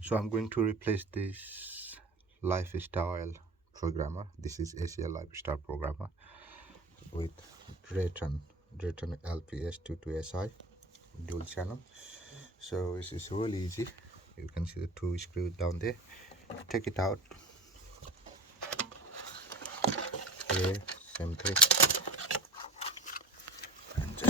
So I'm going to replace this lifestyle programmer. This is ACL lifestyle programmer with Drayton LPS22SI dual channel. So this is really easy. You can see the two screws down there. Take it out. Here, same thing. And